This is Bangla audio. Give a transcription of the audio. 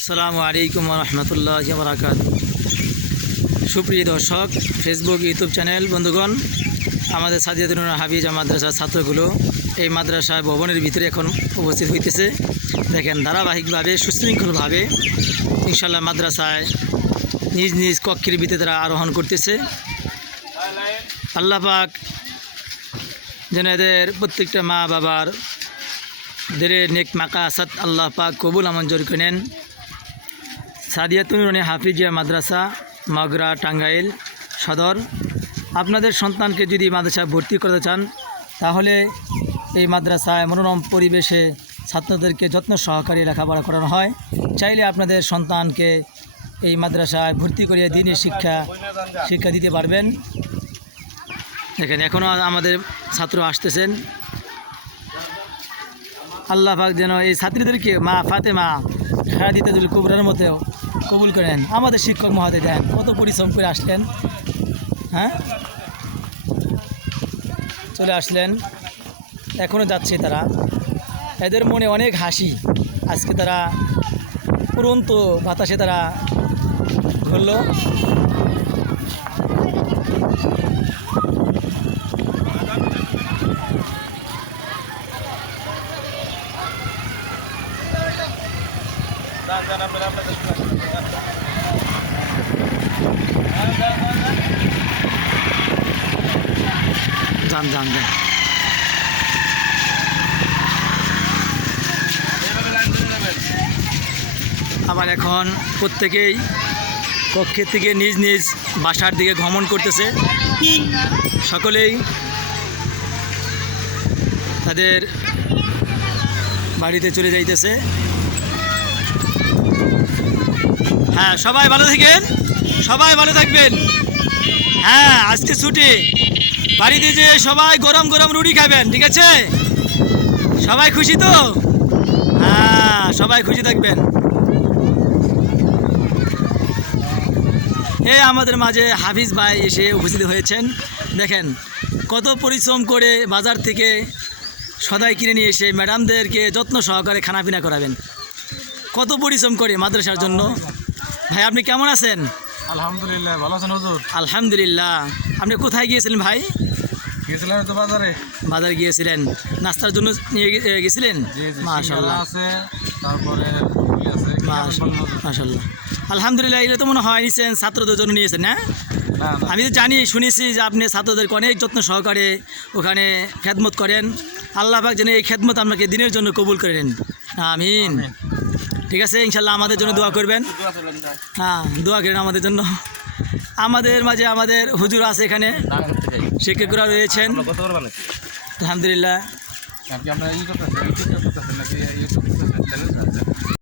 আসসালামু আলাইকুম রহমতুল্লাহি ওয়া বারাকাতুহু। সুপ্রিয় দর্শক, ফেসবুক ইউটিউব চ্যানেল বন্ধুগণ, আমাদের সাদিয়াতুন নূর হাফিজা মাদ্রাসার ছাত্রগুলো এই মাদ্রাসা ভবনের ভিতরে এখন উপস্থিত হইতেছে। দেখেন, ধারাবাহিকভাবে সুশৃঙ্খলভাবে ইনশাআল্লাহ মাদ্রাসায় নিজ নিজ কক্ষের ভিতরে তারা আরোহণ করতেছে। আল্লাহ পাক যেন এদের প্রত্যেকটা মা বাবার দেরে নেক মাকাসাদ আল্লাহ পাক কবুল আমঞ্জুর করে নেন। সাদিয়াতুন নূর হাফিজিয়া মাদ্রাসা, মাগরা, টাঙ্গাইল সদর। আপনাদের সন্তানকে যদি মাদ্রাসায় ভর্তি করতে চান তাহলে এই মাদ্রাসায় মনোরম পরিবেশে ছাত্রদেরকে যত্ন সহকারে লেখাপড়া করানো হয়। চাইলে আপনাদের সন্তানকে এই মাদ্রাসায় ভর্তি করিয়ে দিনের শিক্ষা দিতে পারবেন। দেখেন, এখনও আমাদের ছাত্র আসতেছেন। আল্লাহ পাক যেন এই ছাত্রীদেরকে মা ফাতেমা খাদিজাতুল কুবরার মতো কবুল করেন। আমাদের শিক্ষক মহোদয় দেন, কত পরিশ্রম করে আসলেন, হ্যাঁ, চলে আসলেন, এখনও যাচ্ছে তারা। এদের মনে অনেক হাসি, আজকে তারা উড়ন্ত বাতাসে তারা ঘুরল। যান যান যান। আবার এখন প্রত্যেকেই কক্ষের থেকে নিজ নিজ বাসার দিকে গমন করতেছে। সকলেই তাদের বাড়িতে চলে যাইতেছে। হ্যাঁ, সবাই ভালো থাকেন, সবাই ভালো থাকবেন। হ্যাঁ, আজকে ছুটি, বাড়িতে যে সবাই গরম গরম রুটি খাবেন, ঠিক আছে? সবাই খুশি তো? হ্যাঁ, সবাই খুশি থাকবেন। আমাদের মাঝে হাফিজ ভাই এসে উপস্থিত হয়েছেন। দেখেন, কত পরিশ্রম করে বাজার থেকে সদাই কিনে নিয়ে এসে ম্যাডামদেরকে যত্ন সহকারে খানাপিনা করাবেন। কত পরিশ্রম করে মাদ্রাসার জন্য। ভাই, আপনি কেমন আছেন? আলহামদুলিল্লাহ, ভালো আছেন হুজুর? আলহামদুলিল্লাহ। আপনি কোথায় গিয়েছিলেন ভাই? গিয়েছিলাম তো বাজারে। বাজারে গিয়েছিলেন, নাস্তার জন্য নিয়ে গেছিলেন? মাশাআল্লাহ আছে, তারপরে মাশাআল্লাহ, আলহামদুলিল্লাহ। এটা তো মনে হয় নিয়েছেন ছাত্রদের জন্য নিয়েছেন, না? আমি তো জানি, শুনেছি যে আপনি ছাত্রদেরকে অনেক যত্ন সহকারে ওখানে খেদমত করেন। আল্লাহ পাক যেন এই খেদমত আপনাকে দিনের জন্য কবুল করে নেন। আমিন। ঠিক আছে, ইনশাল্লাহ আমাদের জন্য দোয়া করবেন। হ্যাঁ, দোয়া করেন আমাদের জন্য। আমাদের মাঝে আমাদের হুজুর আছে, এখানে শিক্ষকরা রয়েছেন। আলহামদুলিল্লাহ।